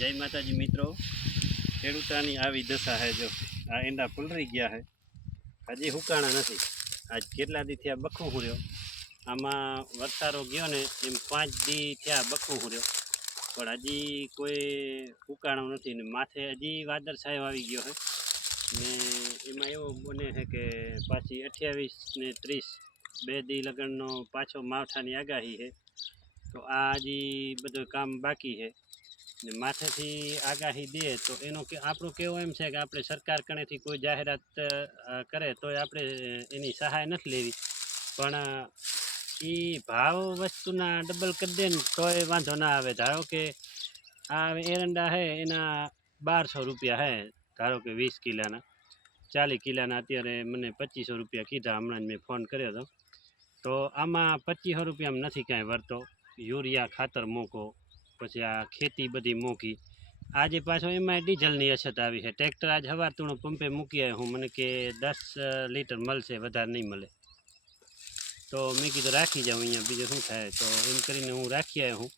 જય માતાજી મિત્રો, ખેડૂતાની આવી દશા છે। જો આ એંડા ફૂલરી ગયા છે, હજી હુકાણા નથી। આજ કેટલા દી થયા બખું હુર્યો, આમાં વરસારો ગયો ને એમ 5 દી થયા બખું હુર્યો, પણ હજી કોઈ હુકાણો નથી ને માથે હજી વાદળછાયો આવી ગયો છે ને એમાં એવું બને છે કે પાછી 28 ને 30 2 દી લગનનો પાછો માવઠાની આગાહી છે। તો આ હજી બધું કામ બાકી છે ને માથેથી આગાહી દે તો એનો કે આપણું કહેવું એમ છે કે આપણે સરકાર કણેથી કોઈ જાહેરાત કરે તો આપણે એની સહાય નથી લેવી, પણ એ ભાવ વસ્તુના ડબલ કરી દે ને તોય વાંધો ના આવે। ધારો કે આ એરંડા છે એના 1200 રૂપિયા છે, ધારો કે 20 કિલાના, 40 કિલાના અત્યારે મને 2500 રૂપિયા કીધા, હમણાં જ મેં ફોન કર્યો હતો। તો આમાં 2500 રૂપિયામાં નથી કાંઈ વળતો, યુરિયા ખાતર મોંઘો, પછી આ ખેતી બધી મોંઘી, આજે પાછો એમાં ડીઝલની અછત આવી છે। ટ્રેક્ટર આજ સવારતુણો પંપે મૂકી આવ્યો હું, મને કે 10 લીટર મળશે, વધારે નહીં મળે। તો મેં કીધું રાખી જાઉં અહીંયા, બીજું શું થાય। તો એમ કરીને હું રાખી આવ્યો હું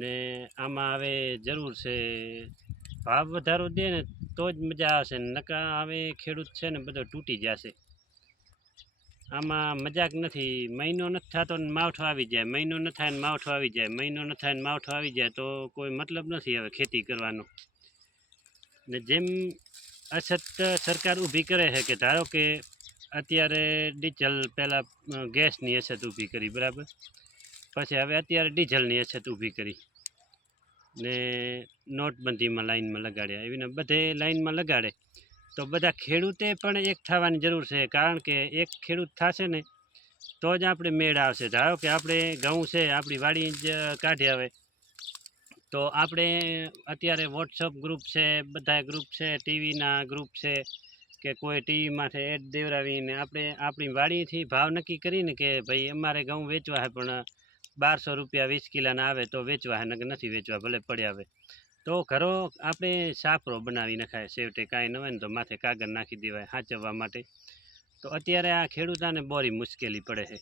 ને આમાં હવે જરૂર છે ભાવ વધારો દે ને તો જ મજા આવશે, નકા હવે ખેડૂત છે ને બધો તૂટી જશે। આમાં મજાક નથી, મહિનો નથી થતો ને માવઠો આવી જાય, મહિનો ન થાય ને માવઠો આવી જાય, મહિનો ન થાય ને માવઠો આવી જાય, તો કોઈ મતલબ નથી હવે ખેતી કરવાનો। ને જેમ અછત સરકાર ઊભી કરે છે કે ધારો કે અત્યારે ડીઝલ પહેલાં ગેસની અછત ઊભી કરી, બરાબર, પછી હવે અત્યારે ડીઝલની અછત ઊભી કરી ને નોટબંધીમાં લાઈનમાં લગાડ્યા, એવીને બધે લાઈનમાં લગાડે તો બધા ખેડૂતે પણ એક થવાની જરૂર છે, કારણ કે એક ખેડૂત થશે ને તો જ આપણે મેળ આવશે। ધારો કે આપણે ઘઉં છે આપણી વાડી જ કાઢ્યા આવે તો આપણે અત્યારે વોટ્સઅપ ગ્રુપ છે, બધા ગ્રુપ છે, ટીવીના ગ્રુપ છે કે કોઈ ટીવીમાંથી એડ દેવડાવીને આપણે આપણી વાડીથી ભાવ નક્કી કરીને કે ભાઈ અમારે ઘઉં વેચવા છે પણ 1200 રૂપિયા 20 કિલાના આવે તો વેચવા છે, નકર નથી વેચવા, ભલે પડ્યા આવે। તો ઘરો આપણે સાપરો બનાવી નખાય, છેવટે કાંઈ ન હોય ને તો માથે કાગળ નાખી દેવાય સાચવવા માટે। તો અત્યારે આ ખેડૂતોને બોરી મુશ્કેલી પડે છે।